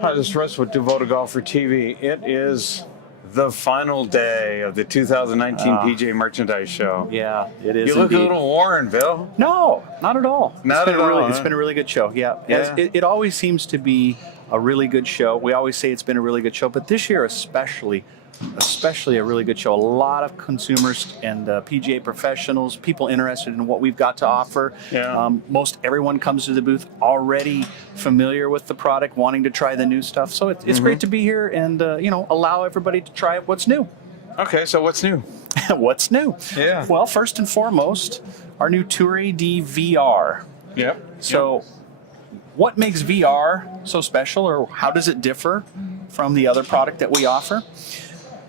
Hi, this is Russ with Devoted Golfer TV. It is the final day of the 2019 PGA Merchandise Show. Yeah, it is. You look indeed. a little worn, Bill. No, not at all. Not at all. It's been a really good show. Yeah, Yeah. It always seems to be a really good show. We always say it's been a really good show, but this year especially a really good show. A lot of consumers and PGA professionals, people interested in what we've got to offer. Yeah. Most everyone comes to the booth already familiar with the product, wanting to try the new stuff. So it's great to be here and allow everybody to try what's new. Okay, so what's new? What's new? Yeah. Well, first and foremost, our new Tour AD VR. Yep. So, what makes VR so special, or how does it differ from the other product that we offer?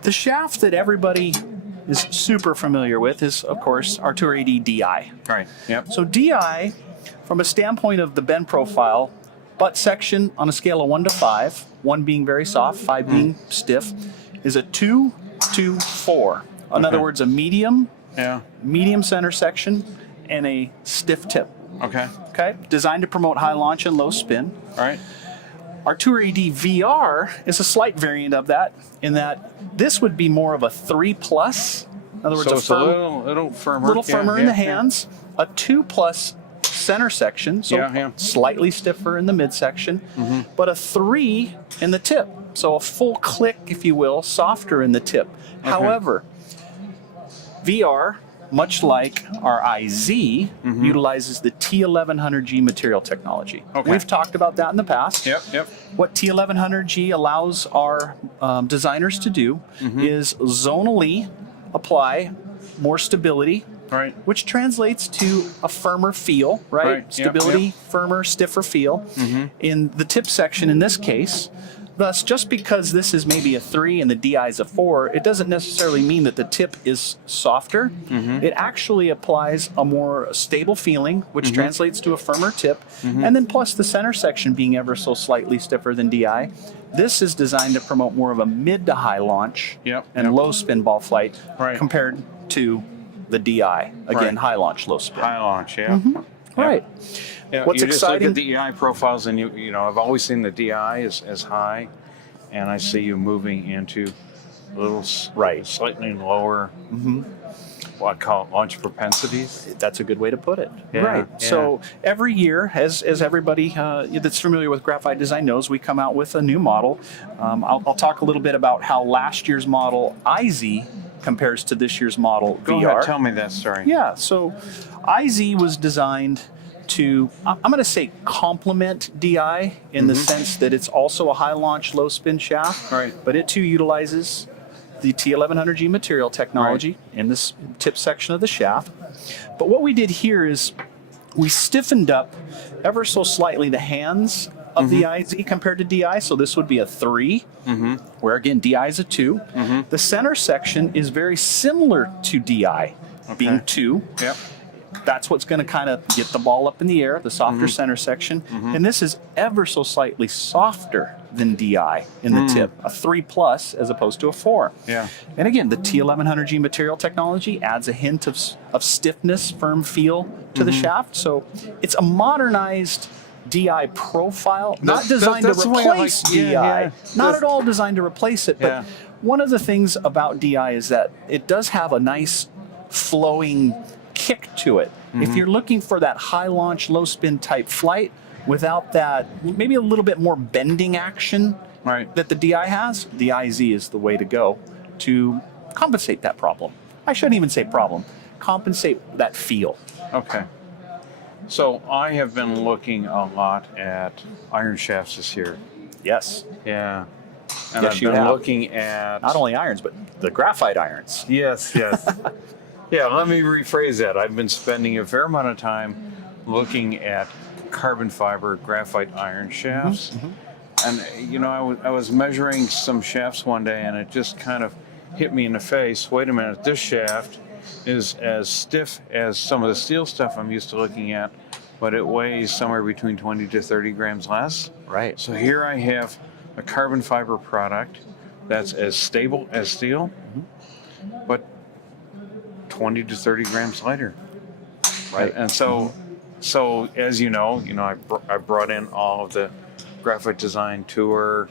The shaft that everybody is super familiar with is, of course, our Tour AD DI. Right. Yep. So DI, from a standpoint of the bend profile, butt section on a scale of 1 to 5, 1 being very soft, 5 being stiff, is a 2 to 4. In other words, a medium center section and a stiff tip. Okay. Designed to promote high launch and low spin. All right. Our Tour AD VR is a slight variant of that, in that this would be more of a 3+. In other words, So it's a little firmer. little firmer in the hands. A 2+ center section, so slightly stiffer in the midsection, but a 3 in the tip. So a full click, if you will, softer in the tip. However, VR, much like our IZ, utilizes the T1100G material technology. Okay. We've talked about that in the past. Yep. What T1100G allows our designers to do is zonally apply more stability, Right. which translates to a firmer feel, right? Yep, Stability, firmer, stiffer feel in the tip section in this case. Thus, just because this is maybe a 3 and the DI is a 4, it doesn't necessarily mean that the tip is softer. It actually applies a more stable feeling, which translates to a firmer tip. And then plus the center section being ever so slightly stiffer than DI. This is designed to promote more of a mid to high launch and low spin ball flight compared to the DI. Again, high launch, low spin. High launch, yeah. Right. Yeah, What's you exciting? just look at the DI profiles, and you know, I've always seen the DI as high, and I see you moving into a little slightly lower, what I call it, launch propensities. That's a good way to put it. Yeah, Right. yeah. So every year, as everybody that's familiar with graphite design knows, we come out with a new model. I'll talk a little bit about how last year's model IZ compares to this year's model Go VR. ahead, tell me that story. Yeah. So IZ was designed to, I'm going to say, complement DI in the sense that it's also a high launch, low spin shaft. Right. But it too utilizes the T1100G material technology in this tip section of the shaft. But what we did here is we stiffened up ever so slightly the hands of the IZ compared to DI. So this would be a 3, where again DI is a 2. The center section is very similar to DI, being 2. Yep. That's what's going to kind of get the ball up in the air, the softer center section. And this is ever so slightly softer than DI in the tip, a 3+ as opposed to a 4. Yeah. And again, the T1100G material technology adds a hint of stiffness, firm feel to the shaft. So it's a modernized DI profile, not designed to that's the way I replace like- DI. Not at all designed to replace it. But Yeah. one of the things about DI is that it does have a nice flowing kick to it. If you're looking for that high launch, low spin type flight without that maybe a little bit more bending action that the DI has, the IZ is the way to go to compensate that problem. I shouldn't even say problem, compensate that feel. Okay. So I have been looking a lot at iron shafts this year. Yes. Yeah. And Yes, I've you been have. looking at Not only irons, but the graphite irons. Yes. Yeah, let me rephrase that. I've been spending a fair amount of time looking at carbon fiber graphite iron shafts. And, you know, I was measuring some shafts one day, and it just kind of hit me in the face. Wait a minute, this shaft is as stiff as some of the steel stuff I'm used to looking at, but it weighs somewhere between 20 to 30 grams less. Right. So here I have a carbon fiber product that's as stable as steel, but 20 to 30 grams lighter. Right. And so as you know, I brought in all of the Graphite Design Tour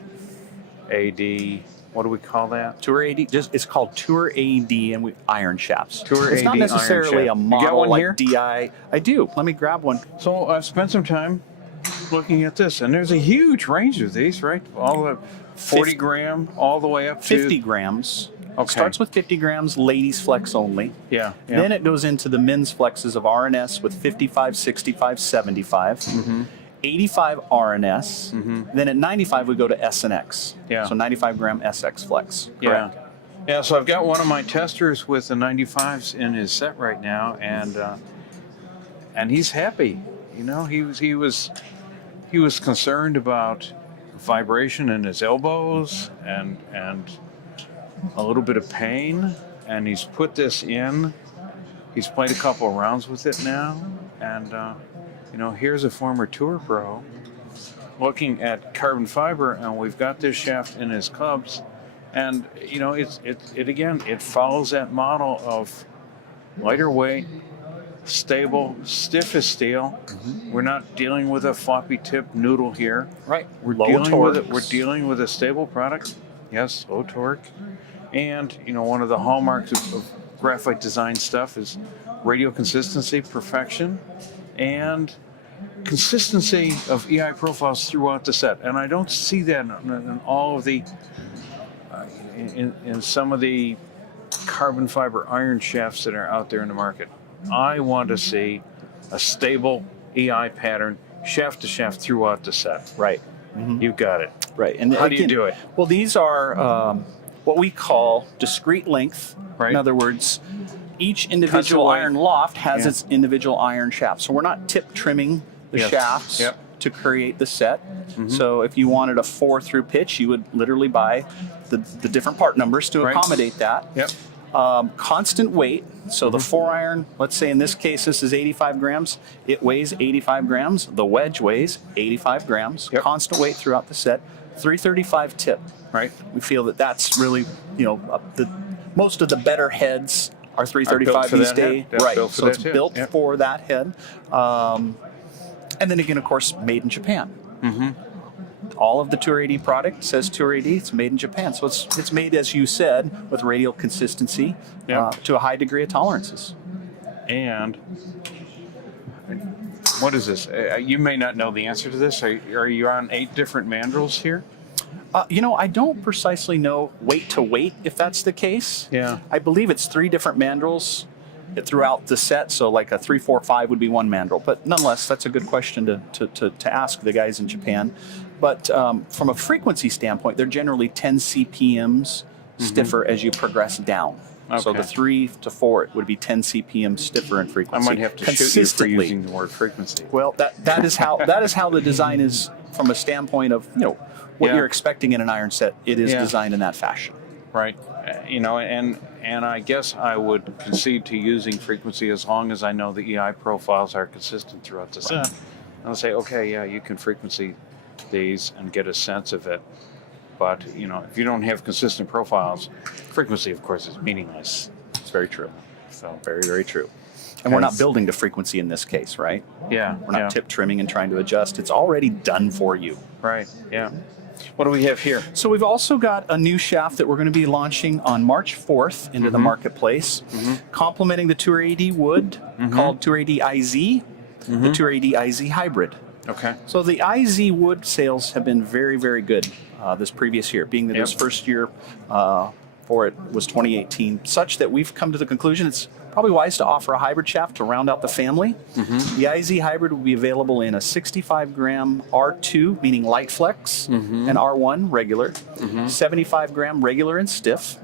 AD. What do we call that? Tour AD, it's called Tour AD and iron shafts. Tour it's AD not necessarily iron a shaft. You got model one like here? DI. I do. Let me grab one. So I've spent some time looking at this, and there's a huge range of these, right? All the 40 gram, all the way up to 50 grams. Okay. Starts with 50 grams, ladies flex only. Yeah. Then it goes into the men's flexes of RNS with 55, 65, 75. 85 RNS. Then at 95 we go to SNX. Yeah. So 95 gram SX flex. Yeah. Yeah, so I've got one of my testers with the 95s in his set right now, and he's happy. You know, he was concerned about vibration in his elbows and a little bit of pain, and he's put this in. He's played a couple of rounds with it now, and you know, here's a former tour pro looking at carbon fiber, and we've got this shaft in his clubs. And you know, it follows that model of lighter weight, stable, stiff as steel. We're not dealing with a floppy tip noodle here. Right. We're Low dealing with it. torques. We're dealing with a stable product. Yes, low torque. And you know, one of the hallmarks of graphite design stuff is radial consistency, perfection, and consistency of EI profiles throughout the set. And I don't see that in all of the in some of the carbon fiber iron shafts that are out there in the market. I want to see a stable EI pattern, shaft to shaft throughout the set. Right. You've got it. Right. And How do you do it? Well, these are what we call discrete length. Right. In other words, each individual away. iron loft has its individual iron shaft. So we're not tip trimming the Yes. shafts Yep. to create the set. So if you wanted a 4-through pitch, you would literally buy the different part numbers to Right. accommodate that. Yep. Constant weight. So the 4-iron, let's say in this case, this is 85 grams. It weighs 85 grams. The wedge weighs 85 grams. Yep. Constant weight throughout the set. 335 tip. Right. We feel that that's really, you know, most of the better heads are 335 for these that days. head. That's Right. built for So it's that tip. built Yep. for that head. And then again, of course, made in Japan. All of the Tour AD product says Tour AD. It's made in Japan, so it's made, as you said, with radial consistency Yeah. to a high degree of tolerances. And what is this? You may not know the answer to this. Are you on 8 different mandrels here? You know, I don't precisely know weight to weight if that's the case. Yeah. I believe it's 3 different mandrels throughout the set, so like a 3, 4, 5 would be one mandrel. But nonetheless, that's a good question to ask the guys in Japan. But from a frequency standpoint, they're generally 10 CPMs stiffer as you progress down. So Okay. the 3 to 4 it would be 10 CPM stiffer in I frequency. might have to shoot you for using the word frequency. Well, that is how the design is from a standpoint of, you know, what Yeah. you're expecting in an iron set. It is Yeah. designed in that fashion. Right. You know, and I guess I would concede to using frequency as long as I know the EI profiles are consistent throughout the set. And I'll say, okay, yeah, you can frequency these and get a sense of it. But, you know, if you don't have consistent profiles, frequency, of course, is meaningless. It's very true. So, Very, very true. And we're not Yes. building to frequency in this case, right? yeah. We're not tip trimming and trying to adjust. It's already done for you. Right, yeah. What do we have here? So we've also got a new shaft that we're going to be launching on March 4th into the marketplace, complementing the Tour AD wood called Tour AD IZ, the Tour AD IZ Hybrid. Okay. So the IZ wood sales have been very, very good this previous year, being that Yep. this first year for it was 2018, such that we've come to the conclusion it's probably wise to offer a hybrid shaft to round out the family. The IZ Hybrid will be available in a 65 gram R2, meaning light flex, and R1 regular, 75 gram regular and stiff,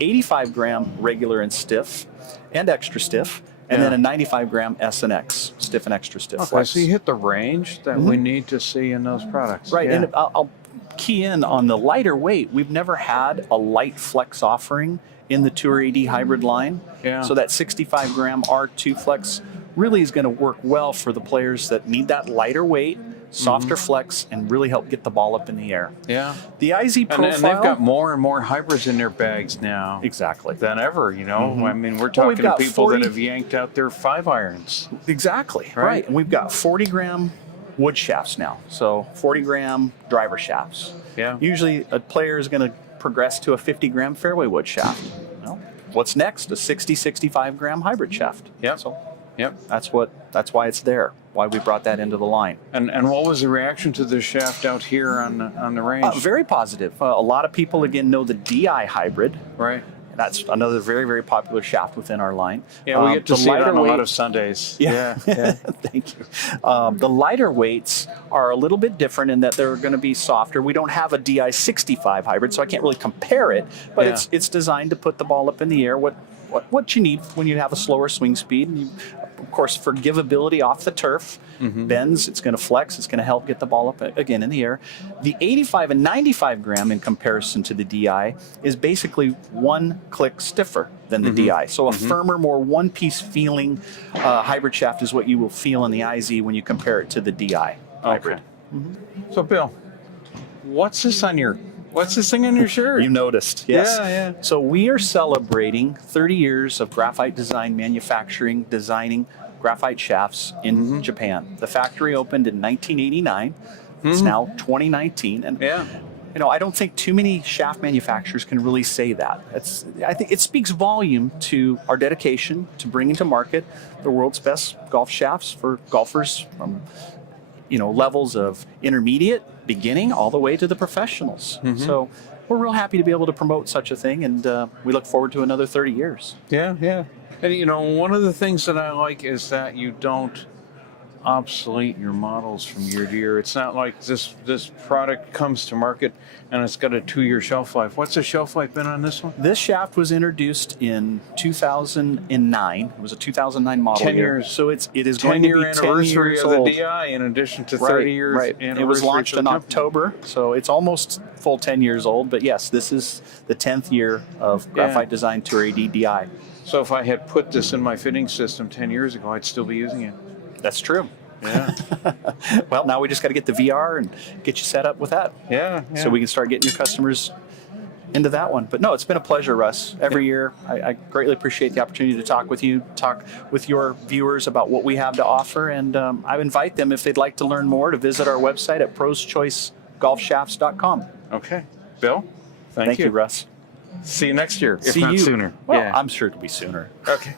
85 gram regular and stiff, and extra stiff, and then a 95 gram S and X, stiff and extra stiff Okay, flex. so you hit the range that we need to see in those products. Right, Yeah. and I'll key in on the lighter weight. We've never had a light flex offering in the Tour AD hybrid line. Yeah. So that 65 gram R2 flex really is going to work well for the players that need that lighter weight, softer flex, and really help get the ball up in the air. Yeah. The IZ profile. And they've got more and more hybrids in their bags now Exactly. than ever, you know. I mean, we're Well, talking we've to got people 40 that have yanked out their 5 irons. Exactly. Right. Right. And we've got 40 gram wood shafts now. So 40-gram driver shafts. Yeah. Usually a player is going to progress to a 50-gram fairway wood shaft. Well, what's next? A 60, 65-gram hybrid shaft. Yep. So Yep. that's why it's there. Why we brought that into the line. And what was the reaction to the shaft out here on the range? Very positive. A lot of people again know the DI hybrid. Right. That's another very, very popular shaft within our line. Yeah, we get to the see it lighter on a lot weight- of Sundays. Yeah. Thank you. The lighter weights are a little bit different in that they're going to be softer. We don't have a DI 65 hybrid, so I can't really compare it. But Yeah. it's designed to put the ball up in the air. What you need when you have a slower swing speed. And of course, forgivability off the turf. Bends, it's going to flex. It's going to help get the ball up again in the air. The 85 and 95 gram in comparison to the DI is basically one click stiffer than the DI. So a firmer, more one-piece feeling hybrid shaft is what you will feel in the IZ when you compare it to the DI hybrid. Okay. So, Bill, what's this thing on your shirt? You noticed, yes. Yeah. So we are celebrating 30 years of graphite design, manufacturing, designing graphite shafts in Japan. The factory opened in 1989. It's now 2019, and Yeah. I don't think too many shaft manufacturers can really say that. I think it speaks volume to our dedication to bringing to market the world's best golf shafts for golfers from levels of intermediate, beginning, all the way to the professionals. So we're real happy to be able to promote such a thing, and we look forward to another 30 years. Yeah. And one of the things that I like is that you don't obsolete your models from year to year. It's not like this product comes to market and it's got a 2-year shelf life. What's the shelf life been on this one? This shaft was introduced in 2009. It was a 2009 model 10 year. years. So it is going to 10-year be 10 anniversary years of the old. DI in addition to 30 years Right. anniversary. It was launched for in the company. October, so it's almost full 10 years old. But yes, this is the 10th year of Graphite Design Tour AD DI. So if I had put this in my fitting system 10 years ago, I'd still be using it. That's true. Yeah. Well, now we just got to get the VR and get you set up with that. Yeah. So we can start getting your customers into that one. But no, it's been a pleasure, Russ. Every year, I greatly appreciate the opportunity to talk with you, talk with your viewers about what we have to offer. And I invite them, if they'd like to learn more, to visit our website at proschoicegolfshafts.com. Okay. Bill, Thank you, Russ. See you next year, if See not you sooner. Well, I'm sure it'll be sooner. Okay.